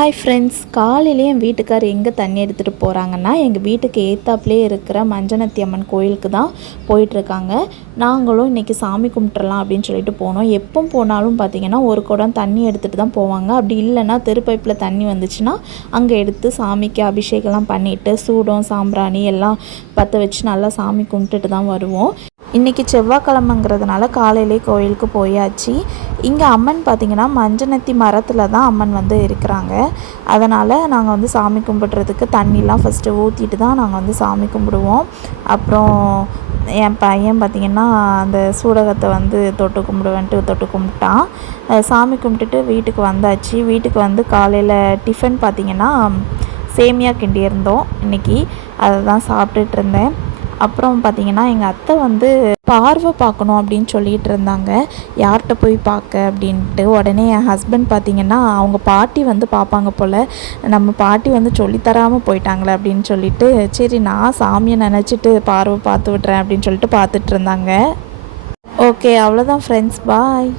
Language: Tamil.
ஹாய் ஃப்ரெண்ட்ஸ், காலையிலே என் வீட்டுக்கார் எங்கே தண்ணி எடுத்துகிட்டு போகிறாங்கன்னா எங்கள் வீட்டுக்கு ஏத்தாப்புலேயே இருக்கிற மஞ்சனத்தி அம்மன் கோயிலுக்கு தான் போயிட்டுருக்காங்க. நாங்களும் இன்றைக்கி சாமி கும்பிட்றலாம் அப்படின்னு சொல்லிட்டு போனோம். எப்போ போனாலும் பார்த்திங்கன்னா ஒரு குடம் தண்ணி எடுத்துகிட்டு தான் போவாங்க. அப்படி இல்லைன்னா தெருப்பைப்பில் தண்ணி வந்துச்சுன்னா அங்கே எடுத்து சாமிக்கு அபிஷேகம்லாம் பண்ணிவிட்டு சூடம் சாம்பிராணி எல்லாம் பற்ற வச்சு நல்லா சாமி கும்பிட்டுட்டு தான் வருவோம். இன்றைக்கி செவ்வாய்க்கிழமைங்கிறதுனால காலையிலே கோயிலுக்கு போயாச்சு. இங்கே அம்மன் பார்த்திங்கன்னா மஞ்சனத்தி மரத்தில் தான் அம்மன் வந்து இருக்கிறாங்க. அதனால் நாங்கள் வந்து சாமி கும்பிட்றதுக்கு தண்ணிலாம் ஃபஸ்ட்டு ஊற்றிட்டு தான் நாங்கள் வந்து சாமி கும்பிடுவோம். அப்புறம் என் பையன் பார்த்திங்கன்னா அந்த சூடகத்தை வந்து தொட்டு கும்பிடுவேன்ட்டு தொட்டு கும்பிட்டான். சாமி கும்பிட்டுட்டு வீட்டுக்கு வந்தாச்சு. வீட்டுக்கு வந்து காலையில் டிஃபன் பார்த்திங்கன்னா சேமியா கிண்டியிருந்தோம் இன்றைக்கி. அதை தான் சாப்பிட்டுட்டு இருந்தேன். அப்புறம் பார்த்திங்கன்னா எங்கள் அத்தை வந்து பார்வை பார்க்கணும் அப்படின்னு சொல்லிகிட்டு இருந்தாங்க. யார்கிட்ட போய் பார்க்க அப்படின்ட்டு. உடனே என் ஹஸ்பண்ட் பார்த்திங்கன்னா அவங்க பாட்டி வந்து பார்ப்பாங்க போல், நம்ம பாட்டி வந்து சொல்லித்தராமல் போயிட்டாங்களே அப்படின்னு சொல்லிட்டு, சரி நான் சாமியை நினச்சிட்டு பார்வை பார்த்து விட்றேன் அப்படின்னு சொல்லிட்டு பார்த்துட்டு இருந்தாங்க. ஓகே, அவ்வளோதான் ஃப்ரெண்ட்ஸ், பாய்.